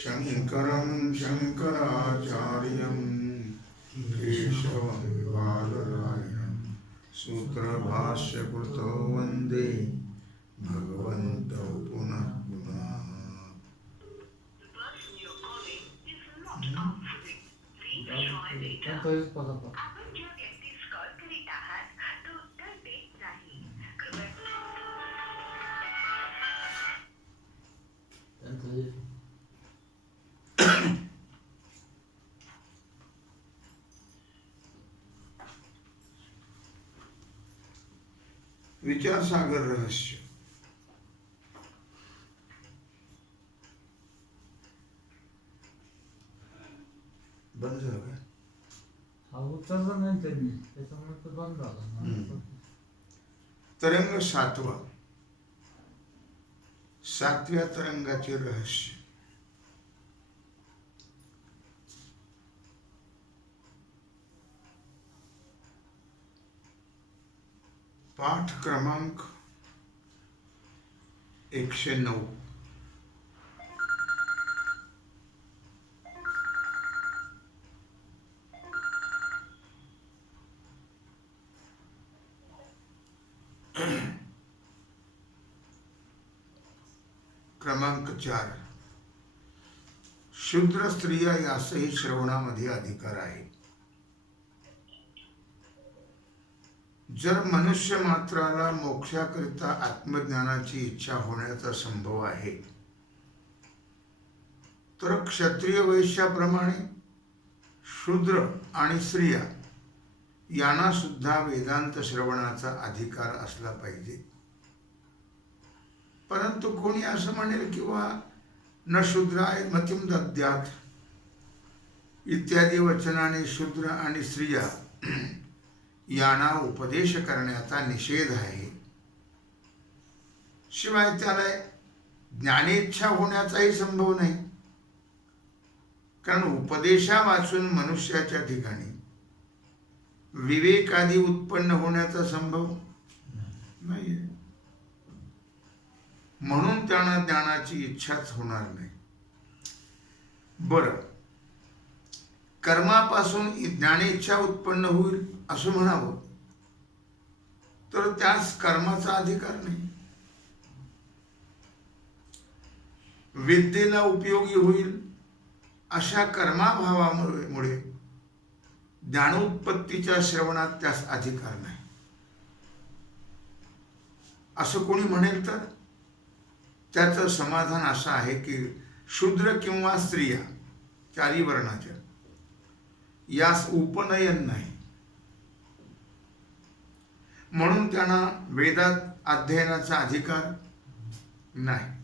शङ्करं शङ्कराचार्यं केशवं बादरायणं सूत्रभाष्यकृतो वन्दे भगवन्तौ पुनः पुनः। विचारसागर रहस्य बंद झालं का? हा उतरला नाही त्यांनी, त्याच्यामुळे तो बंद झाला. तरंग सातवा, सातव्या तरंगाचे रहस्य. पाठ क्रमांक 109. क्रमांक 4. शूद्र स्त्रिया यासही श्रवणामध्ये अधिकार आहे. जर मनुष्य मात्राला मोक्षाकरिता आत्मज्ञानाची इच्छा होण्याचा संभव आहे, तर क्षत्रिय वैश्याप्रमाणे शूद्र आणि स्त्रिया यांना सुद्धा वेदांत श्रवणाचा अधिकार असला पाहिजे. परंतु कोणी असं म्हणेल किंवा न शूद्राय मतिम दद्यात इत्यादी वचनाने शूद्र आणि स्त्रिया यांना उपदेश करण्याचा निषेध आहे. शिवाय त्याला ज्ञानेच्छा होण्याचाही संभव नाही, कारण उपदेशा वाचून मनुष्याच्या ठिकाणी विवेकादी उत्पन्न होण्याचा संभव नाही. म्हणून त्यांना ज्ञानाची इच्छाच होणार नाही. बरं, कर्मापासून ज्ञानेच्छा उत्पन्न होईल असं म्हणावं तर त्यास कर्माचा अधिकार नाही. विद्येला उपयोगी होईल अशा कर्माभावामुळे ज्ञानोत्पत्तीच्या श्रवणात त्यास अधिकार नाही असं कोणी म्हणेल तर त्याचं समाधान असं आहे की शूद्र किंवा स्त्रिया चारी वर्णाच्या यास उपनयन नाही, म्हणून त्यांना वेदात अध्ययनाचा अधिकार नाही.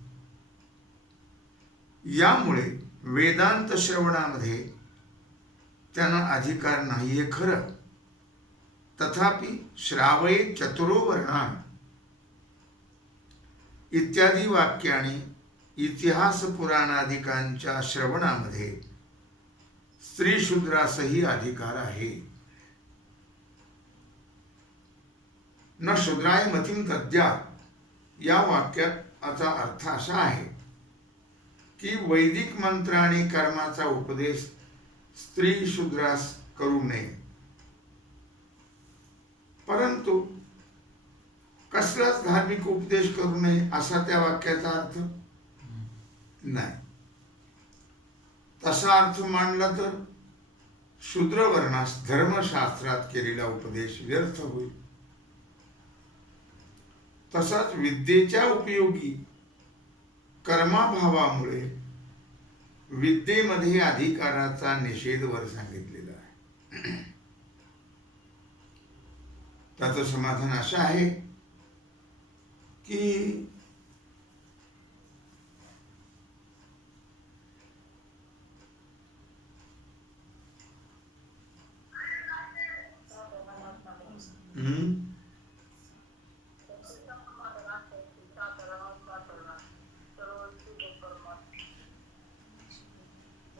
यामुळे वेदांत श्रवणामध्ये त्यांना अधिकार नाही हे खरं. तथापि श्रावये चतुरो वर्णान इत्यादी वाक्याने इतिहास पुराणादिकांच्या श्रवणामध्ये स्त्री शूद्रासही अधिकार आहे. न शूद्राय मतिम दद्यात् या वाक्याचा अर्थ असा आहे की वैदिक मंत्राने कर्माचा उपदेश स्त्री शूद्रास करू नये. परंतु कसलाच धार्मिक उपदेश करू नये असा त्या वाक्याचा अर्थ नाही. तसा अर्थ मांडला तर शूद्र वर्णास धर्मशास्त्रात केलेला उपदेश व्यर्थ होईल. तसाच विद्येच्या उपयोगी कर्माभावामुळे विद्येमध्ये अधिकाराचा निषेध वर सांगितलेला आहे. त्याचं समाधान असं आहे की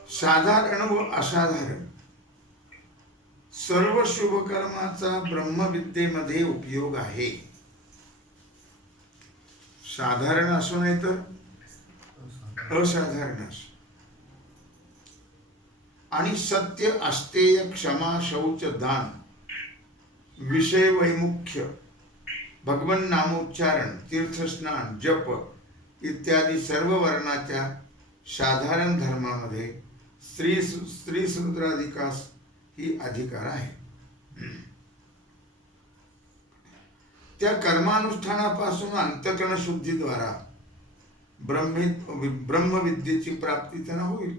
साधारण व असाधारण सर्व शुभ कर्माचा ब्रह्मविद्येमध्ये उपयोग आहे. साधारण असो नाही तर असाधारण असो, आणि सत्य, अस्तेय, क्षमा, शौच, दान, विषय वैमुख्य, भगवन नामोच्चारण, तीर्थस्नान, जप इत्यादी सर्व वर्णाच्या साधारण धर्मामध्ये स्त्री शूद्राधिकास ही अधिकार आहे. त्या कर्मानुष्ठानापासून अंतकरण शुद्धीद्वारा ब्रह्मविद्येची प्राप्ती त्यांना होईल.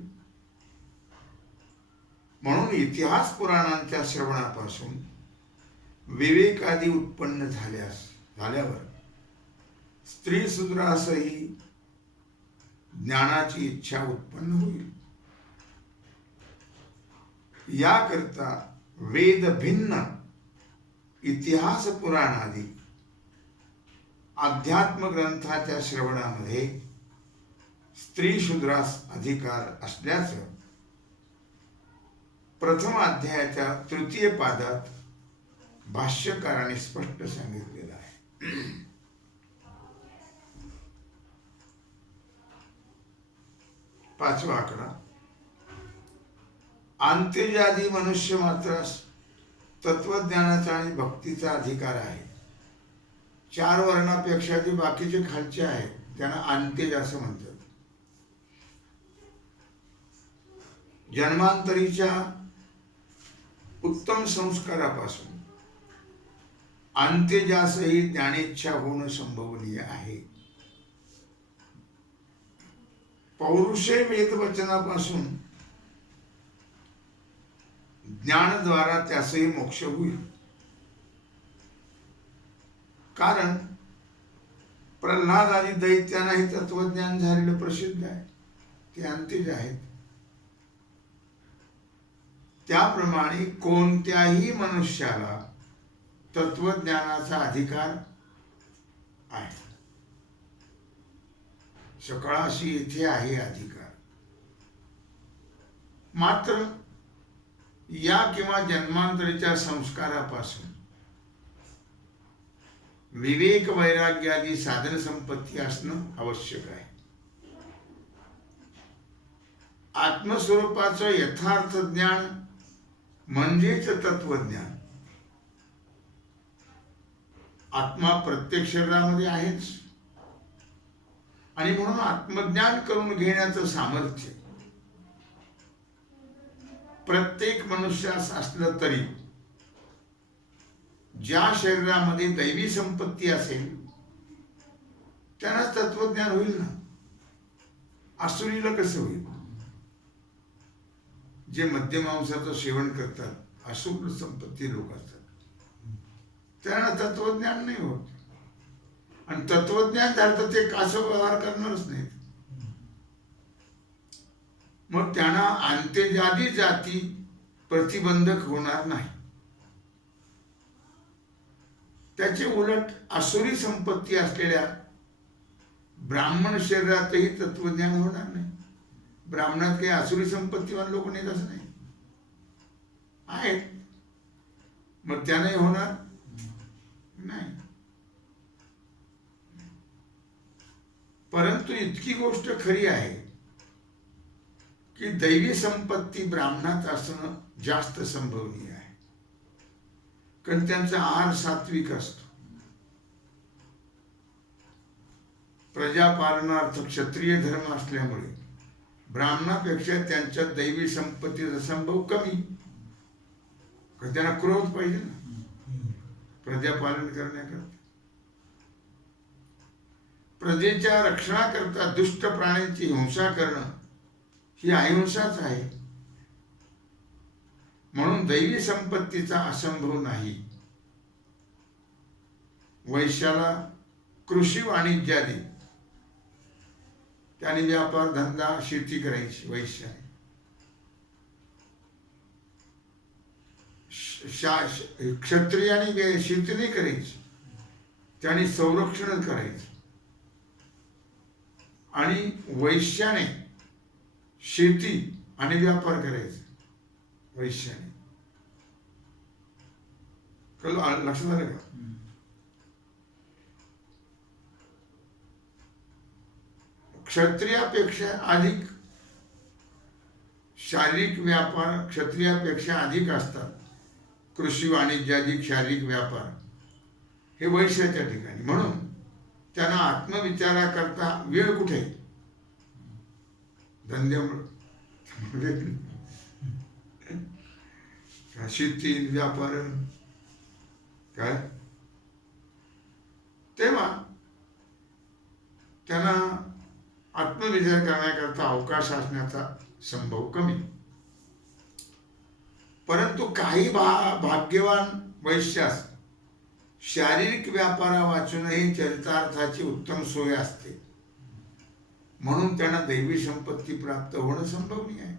म्हणून इतिहास पुराणांच्या श्रवणापासून विवेकादी उत्पन्न झाल्यावर स्त्री शूद्रासही ज्ञानाची इच्छा उत्पन्न होईल. याकरता वेद भिन्न इतिहास पुराणादी अध्यात्म ग्रंथाच्या श्रवणामध्ये स्त्री शूद्रास अधिकार असल्याचं प्रथम अध्यायाच्या तृतीय पादात भाष्यकाराने स्पष्ट सांगितलेलं आहे. पाचवा आकडा. अंत्यजादी मनुष्य मात्रास तत्वज्ञानाचा आणि भक्तीचा अधिकार आहे. 4 वर्णापेक्षा जे बाकीचे खालचे आहेत त्यांना अंत्यज असं म्हणतात. जन्मांतरीच्या उत्तम संस्कारापासून अंत्यजासही ज्ञानेच्छा होणं संभवनीय आहे. पौरुषे वेदवचनापासून ज्ञानद्वारा त्यासही मोक्ष होईल. कारण प्रल्हाद आदी दैत्यांनाही तत्वज्ञान झालेलं प्रसिद्ध आहे. ते अंत्यज आहेत. त्याप्रमाणे कोणत्याही मनुष्याला तत्वज्ञानाचा अधिकार आहे. सकळाशी येथे आहे अधिकार. मात्र या किंवा जन्मांतरीच्या संस्कारापासून विवेक वैराग्यादी साधन संपत्ती असणं आवश्यक आहे. आत्मस्वरूपाचं यथार्थ ज्ञान म्हणजेच तत्वज्ञान. आत्मा प्रत्येक शरीरामध्ये आहेच आणि म्हणून आत्मज्ञान करून घेण्याचं सामर्थ्य प्रत्येक मनुष्यास असलं तरी ज्या शरीरामध्ये दैवी संपत्ती असेल त्यांना तत्वज्ञान होईल ना. आसुरीला कसं होईल? जे मद्यमांसाचं सेवन करतात असुर संपत्ती लोक असतात त्यांना तत्वज्ञान नाही होत. आणि तत्वज्ञान झालं तर ते कासव व्यवहार करणारच नाहीत. मग त्यांना अंत्यजादी जाती प्रतिबंधक होणार नाही. त्याचे उलट आसुरी संपत्ती असलेल्या ब्राह्मण शरीरातही तत्वज्ञान होणार नाही. ब्राह्मणात काही आसुरी संपत्तीवान लोक नाहीत असं नाही, आहेत. मग त्याने होणार नाही. परंतु इतकी गोष्ट खरी आहे की दैवी संपत्ती ब्राह्मणात असणं जास्त संभवनीय आहे. कारण त्यांचा आहार सात्विक असतो. प्रजापालनार्थ क्षत्रिय धर्म असल्यामुळे ब्राह्मणापेक्षा त्यांच्या दैवी संपत्तीचा संभव कमी. त्यांना क्रोध पाहिजे ना प्रजापालन करण्याकरता. प्रजेच्या रक्षणाकरता दुष्ट प्राण्यांची हिंसा करणं ही अहिंसाच आहे. म्हणून दैवी संपत्तीचा असंभव नाही. वैश्याला कृषी वाणिज्यादी त्याने व्यापार धंदा शेती करायची. वैश्याने क्षत्रियाने शेती नाही करायची, त्याने संरक्षण करायचं. आणि वैश्याने शेती आणि व्यापार करायचा. वैश्याने लक्षात आलं का? क्षत्रियापेक्षा अधिक शारीरिक व्यापार क्षत्रियापेक्षा अधिक असतात. कृषी वाणिज्याधिक शारीरिक व्यापार हे वैश्याच्या ठिकाणी. म्हणून त्यांना आत्मविचाराकरता वेळ कुठे? धंद्यामुळे, शेती व्यापार काय, तेव्हा त्यांना आत्मविचार करण्याकरता अवकाश असण्याचा संभव कमी. परंतु काही भाग्यवान वैश्यास शारीरिक व्यापारा वाचूनही चरितार्थाची उत्तम सोय असते. म्हणून त्यांना दैवी संपत्ती प्राप्त होणं संभवनीय आहे.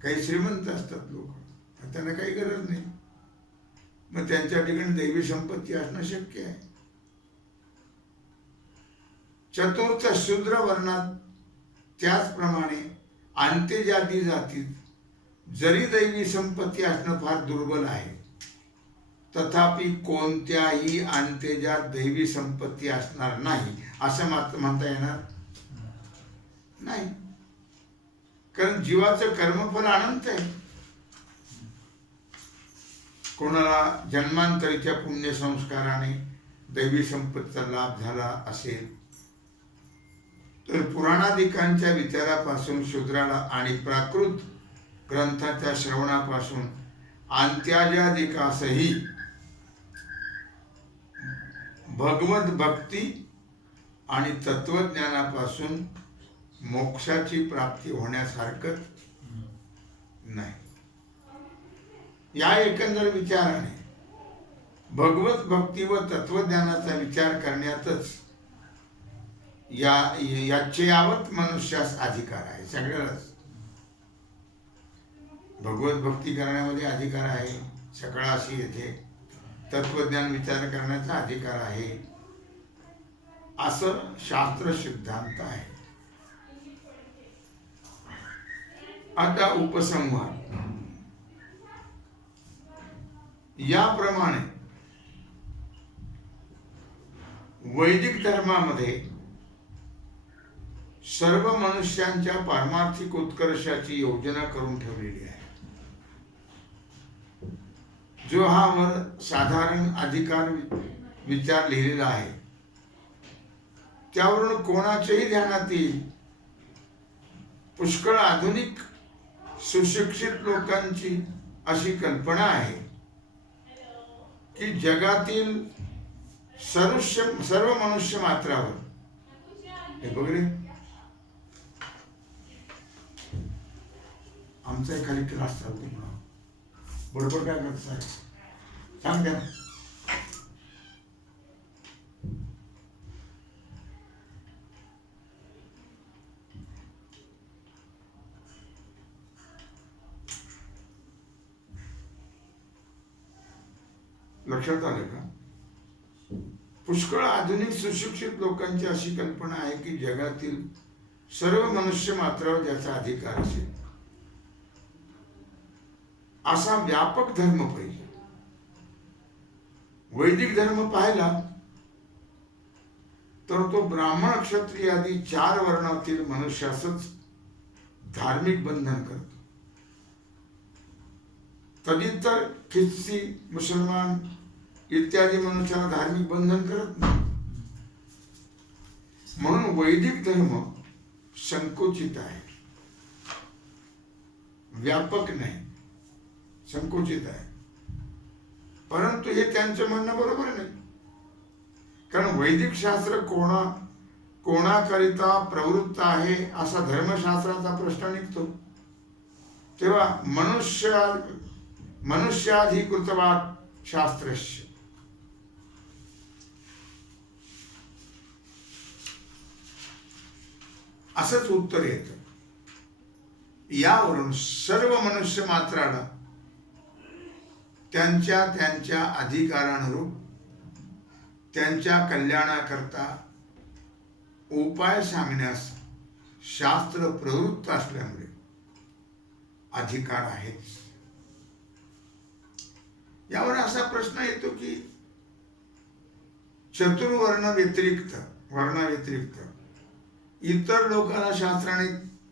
काही श्रीमंत असतात लोक, त्यांना काही गरज नाही, मग त्यांच्या ठिकाणी दैवी संपत्ती असणं शक्य आहे. चतुर्थ शूद्र वर्णात त्याचप्रमाणे अंत्यजाती जातीत जरी दैवी संपत्ती असणं फार दुर्बल आहे, तथापि कोणत्याही अंत्यजात दैवी संपत्ती असणार नाही असं मात्र म्हणता येणार नाही. कारण जीवाचं कर्मफल अनंत आहे. कोणाला जन्मांतरीच्या पुण्यसंस्काराने दैवी संपत्तीचा लाभ झाला असेल तर पुराणादिकांच्या विचारापासून शूद्राला आणि प्राकृत ग्रंथाच्या श्रवणापासून अंत्याजादिकासही भगवत भक्ती आणि तत्वज्ञानापासून मोक्षाची प्राप्ती होण्यास हरकत नाही. या एकंदर विचाराने भगवत भक्ती व तत्वज्ञानाचा विचार करण्यातच याचे यावत मनुष्यास अधिकार आहे. सगळ्यालाच भगवत भक्ती करण्यामध्ये अधिकार आहे, सकळाशी येथे तत्वज्ञान विचार करण्याचा अधिकार आहे, असं शास्त्र सिद्धांत आहे. आता उपसंहार. याप्रमाणे वैदिक धर्मामध्ये सर्व मनुष्यांच्या पारमार्थिक उत्कर्षाची योजना करून ठेवलेली आहे. जो हा वर साधारण अधिकार विचार लिहिलेला आहे त्यावरून कोणाच्याही ध्यानात येईल. पुष्कळ आधुनिक सुशिक्षित लोकांची अशी कल्पना आहे की जगातील सर्व मनुष्य मात्रावर, हे बघ रे, आमचा एखादी क्लास चालतो म्हणा, बरोबर काय करत आहे सांग द्या. लक्षात आलं का? पुष्कळ आधुनिक सुशिक्षित लोकांची अशी कल्पना आहे की जगातील सर्व मनुष्य मात्रावर ज्याचा अधिकार असेल असा व्यापक धर्म पाहिजे. वैदिक धर्म पाहिला तर तो ब्राह्मण क्षत्रिय आदी 4 वर्णातील मनुष्यासच धार्मिक बंधन करतो. तदितर ख्रिस्ती, मुसलमान इत्यादी मनुष्याला धार्मिक बंधन करत नाही. म्हणून वैदिक धर्म संकुचित आहे, व्यापक नाही, संकुचित आहे. परंतु हे त्यांचं म्हणणं बरोबर नाही. कारण वैदिक शास्त्र कोणाकरिता प्रवृत्त आहे असा धर्मशास्त्राचा प्रश्न निघतो. तेव्हा मनुष्याधिकृतवाद शास्त्रस्य, असंच उत्तर येतं. यावरून सर्व मनुष्य मात्राला त्यांच्या त्यांच्या अधिकारानुरूप त्यांच्या कल्याणाकरता उपाय सांगण्यास शास्त्र प्रवृत्त असल्यामुळे अधिकार आहेच. यावर असा प्रश्न येतो की चतुर्वर्ण व्यतिरिक्त इतर लोकांना शास्त्राने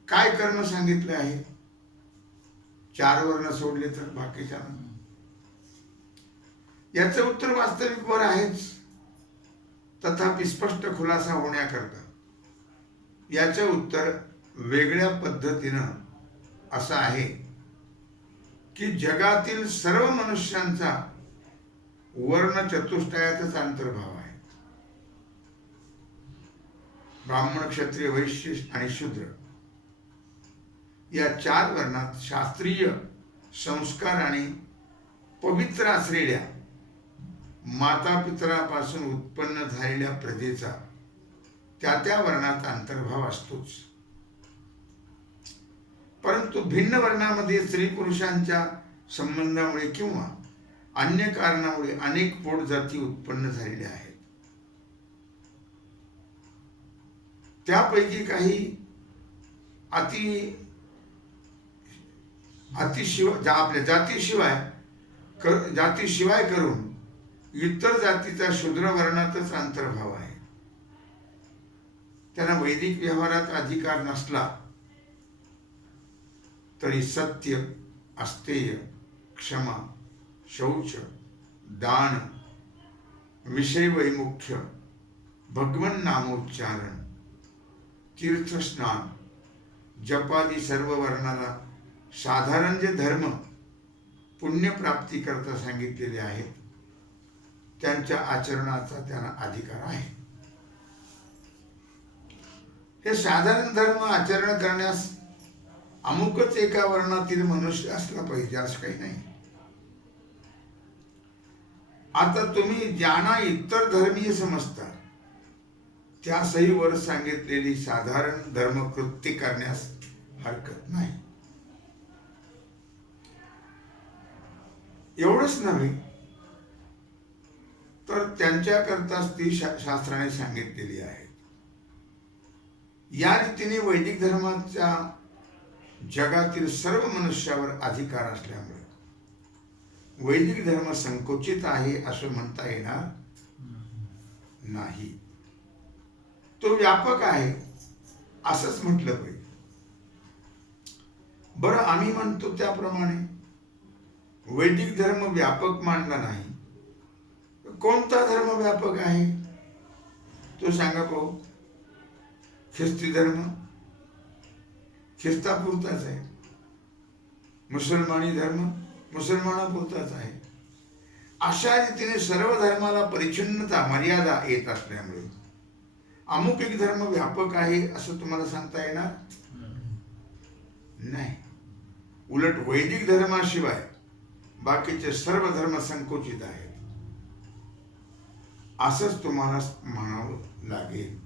काय कर्म सांगितले आहे? 4 वर्ण सोडले तर बाकीच्या. याचं उत्तर वास्तविक वर आहेच, तथापि स्पष्ट खुलासा होण्याकरता याचं उत्तर वेगळ्या पद्धतीनं असं आहे की जगातील सर्व मनुष्यांचा वर्ण चतुष्टयातच अंतर्भाव आहे. ब्राह्मण, क्षत्रिय, वैश्य आणि शूद्र या 4 वर्णात शास्त्रीय संस्कार आणि पवित्र असलेल्या माता पितरापासून उत्पन्न झालेल्या प्रजेचा त्या वर्णात अंतर्भाव असतोच. परंतु भिन्न वर्णामध्ये स्त्री पुरुषांच्या संबंधामुळे किंवा अन्य कारणामुळे अनेक पोट जाती उत्पन्न झालेल्या आहेत. त्यापैकी काही आपल्या जातीशिवाय करून इतर जातीचा शूद्र वर्णातच अंतर्भाव आहे. त्यांना वैदिक व्यवहारात अधिकार नसला तरी सत्य, अस्तेय, क्षमा, शौच, दान, विषय वैमुख्य, भगवन नामोच्चारण, तीर्थस्नान, जपादी सर्व वर्णाला साधारण जे धर्म पुण्यप्राप्ती करता सांगितलेले आहेत त्यांच्या आचरणाचा त्यांना अधिकार आहे. हे साधारण धर्म आचरण करण्यास अमुकच एका वर्णातील मनुष्य असला पाहिजे असं काही नाही. आता तुम्ही ज्यांना इतर धर्मीय समजता त्यासही वर सांगितलेली साधारण धर्मकृत्य करण्यास हरकत नाही. एवढंच नव्हे तर त्यांच्याकरताच ती शास्त्राने सांगितलेली आहे. या रीतीने वैदिक धर्माचा जगातील सर्व मनुष्यावर अधिकार असल्यामुळे वैदिक धर्म संकुचित आहे असं म्हणता येणार नाही. तो व्यापक आहे असंच म्हटलं पाहिजे. बरं, आम्ही म्हणतो त्याप्रमाणे वैदिक धर्म व्यापक मानला नाही. कोणता धर्म व्यापक आहे तो सांगा पाहू. ख्रिस्ती धर्म ख्रिस्तापुरताच आहे. मुसलमानी धर्म मुसलमानापुरताच आहे. अशा रीतीने सर्व धर्माला परिच्छिन्नता मर्यादा येत असल्यामुळे अमुक एक धर्म व्यापक आहे असं तुम्हाला सांगता येणार नाही. उलट वैदिक धर्माशिवाय बाकीचे सर्व धर्म संकुचित आहेत असंच तुम्हाला म्हणावं लागेल.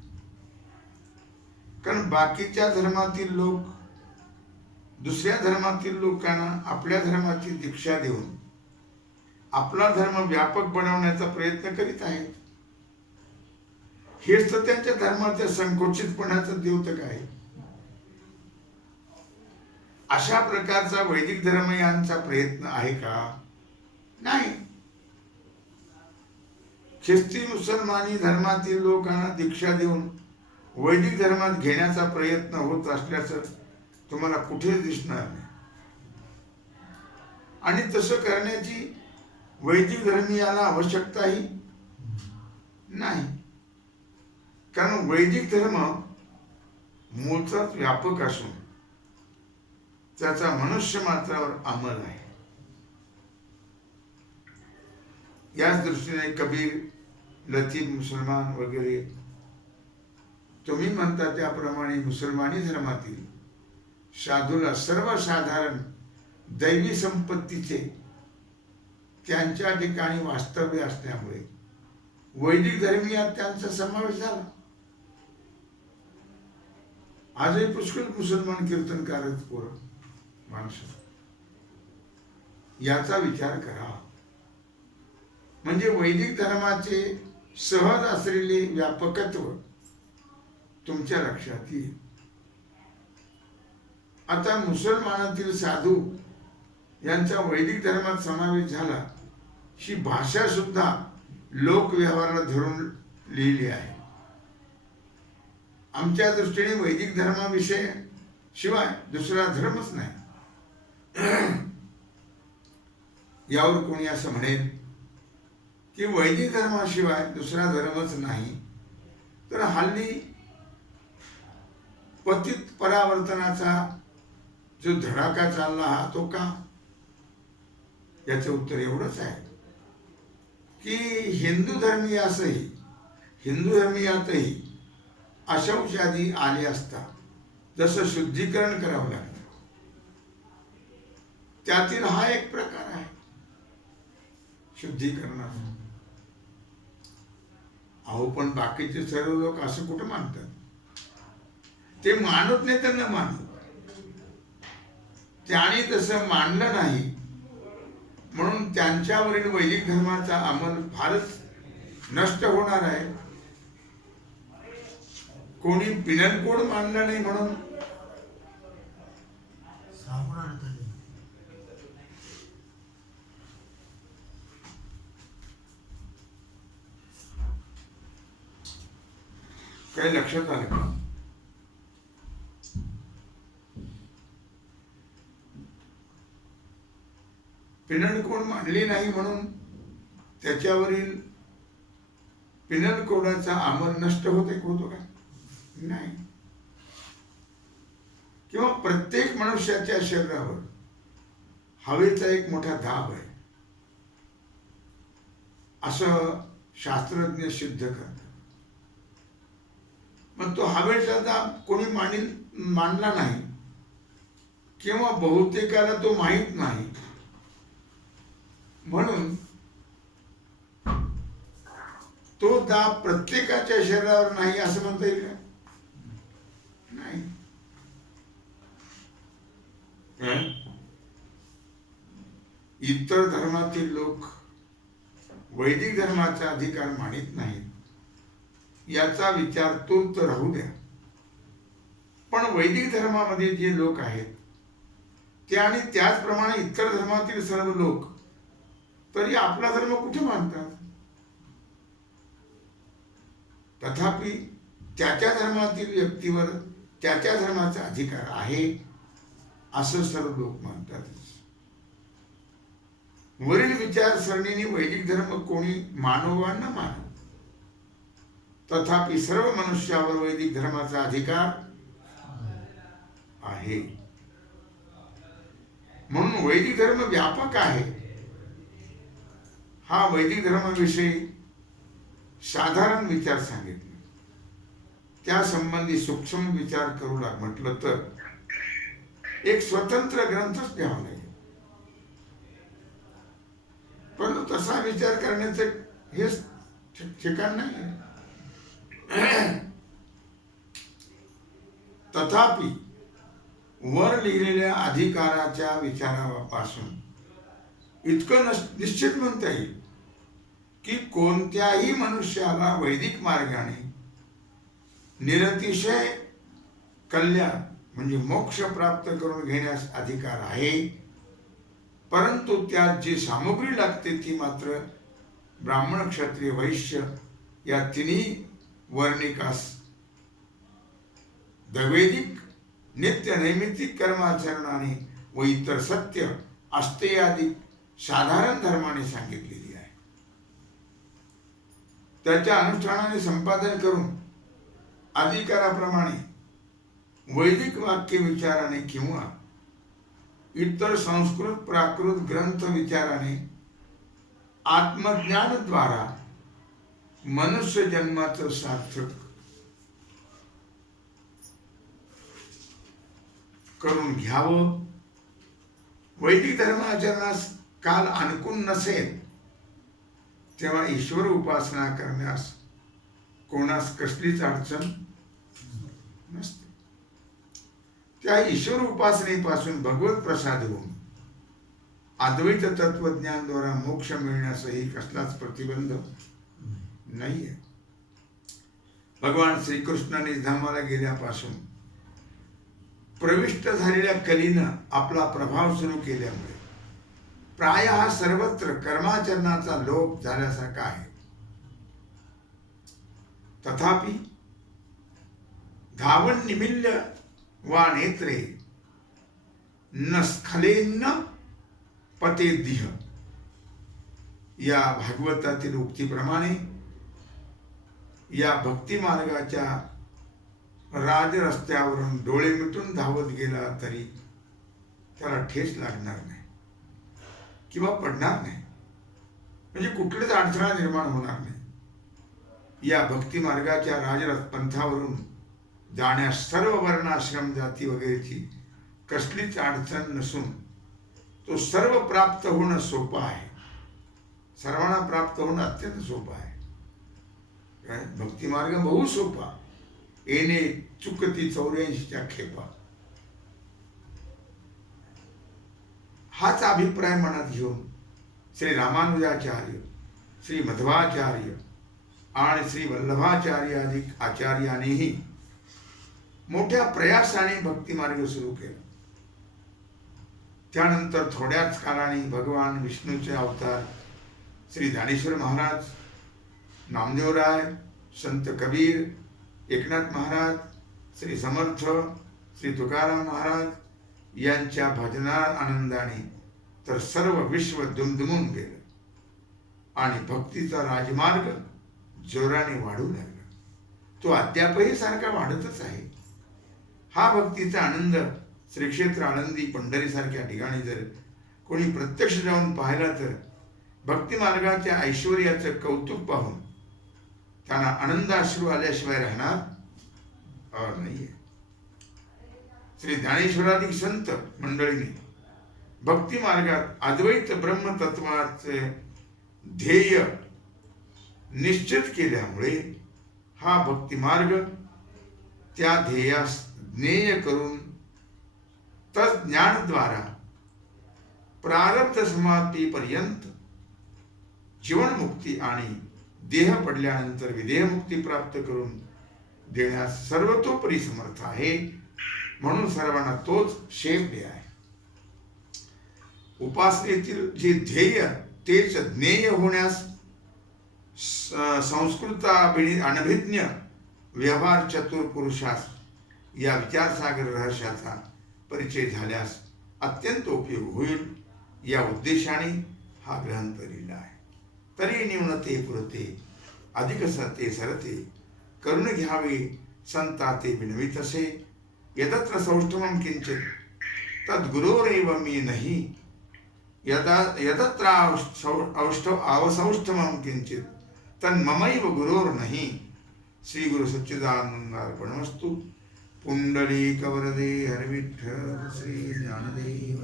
कारण बाकीच्या धर्मातील लोक दुसऱ्या धर्मातील लोकांना आपल्या धर्माची दीक्षा देऊन आपला धर्म व्यापक बनवण्याचा प्रयत्न करीत आहेत. हेच तर त्यांच्या धर्माच्या संकुचितपणाचं द्योतक आहे. अशा प्रकारचा वैदिक धर्म यांचा प्रयत्न आहे का? नाही. ख्रिस्ती मुसलमानी धर्मातील लोकांना दीक्षा देऊन वैदिक धर्मात घेण्याचा प्रयत्न होत असल्याचं तुम्हाला कुठेच दिसणार नाही. आणि तसं करण्याची वैदिक धर्मीयाला आवश्यकताही नाही. कारण वैदिक धर्म मूळचाच व्यापक असून त्याचा मनुष्य मात्रावर अंमल आहे. याच दृष्टीने कबीर, लतीफ मुसलमान वगैरे तुम्ही म्हणता त्याप्रमाणे मुसलमानी धर्मातील साधूला सर्वसाधारण दैवी संपत्तीचे त्यांच्या ठिकाणी वास्तव्य असल्यामुळे वैदिक धर्मीयात त्यांचा समावेश झाला. आजही पुष्कळ मुसलमान कीर्तनकारक पोरं माणसं याचा विचार करा. म्हणजे वैदिक धर्माचे सहज असलेले व्यापकत्व तुमच्या लक्षात येईल. आता मुसलमानातील साधू यांचा वैदिक धर्मात समावेश झाला ही भाषा सुद्धा लोकव्यवहाराला धरून लिहिली आहे. आमच्या दृष्टीने वैदिक धर्माविषयी शिवाय दुसरा धर्मच नाही. यावर कोणी असं म्हणेल की वैदिक धर्माशिवाय दुसरा धर्मच नाही, तर हल्ली पतित परावर्तनाचा जो धडाका चालला हा तो का? याचं उत्तर एवढंच आहे की हिंदू धर्मीयातही अशौचादी आले असता जसं शुद्धीकरण करावं लागतं, त्यातील हा एक प्रकार आहे शुद्धीकरणाचा. अहो पण बाकीचे सर्व लोक असं कुठं मानतात? ते मानत नाही, त्यांना मानत. त्याने तसं मानलं नाही म्हणून त्यांच्यावरील वैदिक धर्माचा अंमल फारच नष्ट होणार आहे. कोणी पिनल कोड मानला नाही म्हणून काही लक्षात आलं का? पिनल कोड मांडली नाही म्हणून त्याच्यावरील पिनल कोडाचा अंमल नष्ट होतो का? नाही. किंवा प्रत्येक मनुष्याच्या शरीरावर हवेचा एक मोठा दाब आहे असं शास्त्रज्ञ सिद्ध करतात. मग तो हवेचा दाब कोणी मानला नाही किंवा बहुतेकाला तो माहीत नाही म्हणून तो दाब प्रत्येकाच्या शरीरावर नाही असं म्हणता येईल का? नाही. इतर धर्मातील लोक वैदिक धर्माचा अधिकार मानित नाहीत याचा विचार तो तर राहू द्या, पण वैदिक धर्मामध्ये जे लोक आहेत ते आणि त्याचप्रमाणे इतर धर्मातील सर्व लोक तरी आपला धर्म कुठे मानतात? तथापि त्याच्या धर्मातील व्यक्तीवर त्याच्या धर्माचा अधिकार आहे असं सर्व लोक मानतात. वरील विचारसरणीने वैदिक धर्म कोणी मानो वा न मानो, तथापि सर्व मनुष्यावर वैदिक धर्माचा अधिकार आहे. म्हणून वैदिक धर्म व्यापक आहे. हा वैदिक धर्माविषयी साधारण विचार सांगितले. त्या संबंधी सूक्ष्म विचार करू म्हटलं तर एक स्वतंत्र ग्रंथच द्यावा लागेल. परंतु तसा विचार करण्याचे हे ठिकाण नाही. तथापि वर लिहिलेल्या अधिकाराच्या विचारापासून इतकं निश्चित म्हणता येईल की कोणत्याही मनुष्याला वैदिक मार्गाने निरतिशय कल्याण म्हणजे मोक्ष प्राप्त करून घेण्यास अधिकार आहे. परंतु त्यात जी सामग्री लागते ती मात्र ब्राह्मण, क्षत्रिय, वैश्य या तिन्ही वर्णिकास दैवेदिक नित्य नैमित्तिक कर्माचरणाने व इतर सत्य अस्तेयादी साधारण धर्माने सांगितलेली आहे. त्याच्या अनुष्ठानाने संपादन करून अधिकाराप्रमाणे वैदिक वाक्य विचाराने किंवा इतर संस्कृत प्राकृत ग्रंथ विचाराने आत्मज्ञानद्वारा मनुष्य जन्माचं सार्थक करून घ्यावं. वैदिक धर्माचरणास काल अनुकूल नसेल तेव्हा ईश्वर उपासना करण्यास कोणास कसलीच अडचण नसते. त्या ईश्वर उपासनेपासून भगवत प्रसाद होऊन अद्वैत तत्वज्ञानाद्वारा मोक्ष मिळण्यासही कसलाच प्रतिबंध नाहीये. भगवान श्रीकृष्णाने धामाला गेल्यापासून प्रविष्ट झालेल्या कलीनं आपला प्रभाव सुरू केल्यामुळे प्रायः सर्वत्र कर्माचरणाचा लोप झाल्यासारखा आहे. तथापि धावन निमिल्य वा नेत्रे न स्खलेन्न पतेद्य. या भागवतातील उक्तीप्रमाणे या भक्ती मार्गाच्या राजरस्त्यावरून डोळे मिटून धावत गेला तरी त्याला ठेस लागणार नाही किंवा पडणार नाही, म्हणजे कुठलीच अडथळा निर्माण होणार नाही. या भक्ती मार्गाच्या राजपंथावरून जाण्यास सर्व वर्ण आश्रम जाती वगैरेची कसलीच अडचण नसून तो सर्व प्राप्त होणं सोपं आहे. सर्वांना प्राप्त होणं अत्यंत सोपं आहे. काय भक्ती मार्ग बहु सोपा, येणे चुकती 84च्या खेपा. हाच अभिप्राय मनात घेऊन श्री रामानुजाचार्य, श्री मध्वाचार्य आणि श्री वल्लभाचार्य आदी आचार्यांनीही मोठ्या प्रयासाने भक्ती मार्ग सुरू केला. त्यानंतर थोड्याच काळाने भगवान विष्णूचे अवतार श्री ज्ञानेश्वर महाराज, नामदेवराय, संत कबीर, एकनाथ महाराज, श्री समर्थ, श्री तुकाराम महाराज यांच्या भजनात आनंदाने तर सर्व विश्व दुमदुमून गेलं आणि भक्तीचा राजमार्ग जोराने वाढू लागला. तो अद्यापही सारखा वाढतच आहे. हा भक्तीचा आनंद श्री क्षेत्र आळंदी, पंढरी सारख्या ठिकाणी जर कोणी प्रत्यक्ष जाऊन पाहिला तर भक्ती मार्गाच्या ऐश्वर्याचं कौतुक पाहून त्यांना आनंदाश्रू आल्याशिवाय राहणार नाहीये. श्री ज्ञानेश्वरादी संत मंडळीने भक्ती मार्गात अद्वैत ब्रह्मतत्वाचे ध्येय निश्चित केल्यामुळे हा भक्ती मार्ग त्या ध्येयास ज्ञेय करून तज्ज्ञानद्वारा प्रारब्ध समाप्तीपर्यंत जीवनमुक्ती आणि देह पडल्यानंतर विदेहमुक्ती प्राप्त करून देण्यास सर्वतोपरी समर्थ आहे. म्हणून सर्वांना तोच शेवले आहे. उपासनेतील जे ध्येय तेच ज्ञेय होण्यास संस्कृता अनभिज्ञ व्यवहार चतुर पुरुषास या विचारसागर रहस्याचा परिचय झाल्यास अत्यंत उपयोग होईल. या उद्देशाने हा ग्रंथ लिहिला आहे. तरी न्यूनते पुरते अधिक सते सरते करुण घ्यावे संताते विनवितसे. यदत्र सौष्ठवं किंचित तद्गुरोरेव मी नहीं. यदत्र अवसौष्ठवं किंचित तन्ममैव गुरोर नहीं. श्री गुरु सच्चिदानंदार्पणमस्तु. पुंडलीकवरदे हरिविठ्ठल श्री ज्ञानदेव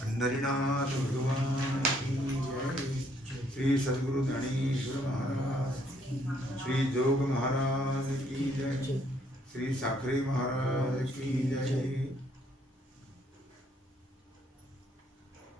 पंढरीनाथ भगवान की जय. श्री सद्गुरु ज्ञानेश्वर महाराज, श्री जोग महाराज की जय. श्री साखरे महाराज की जय.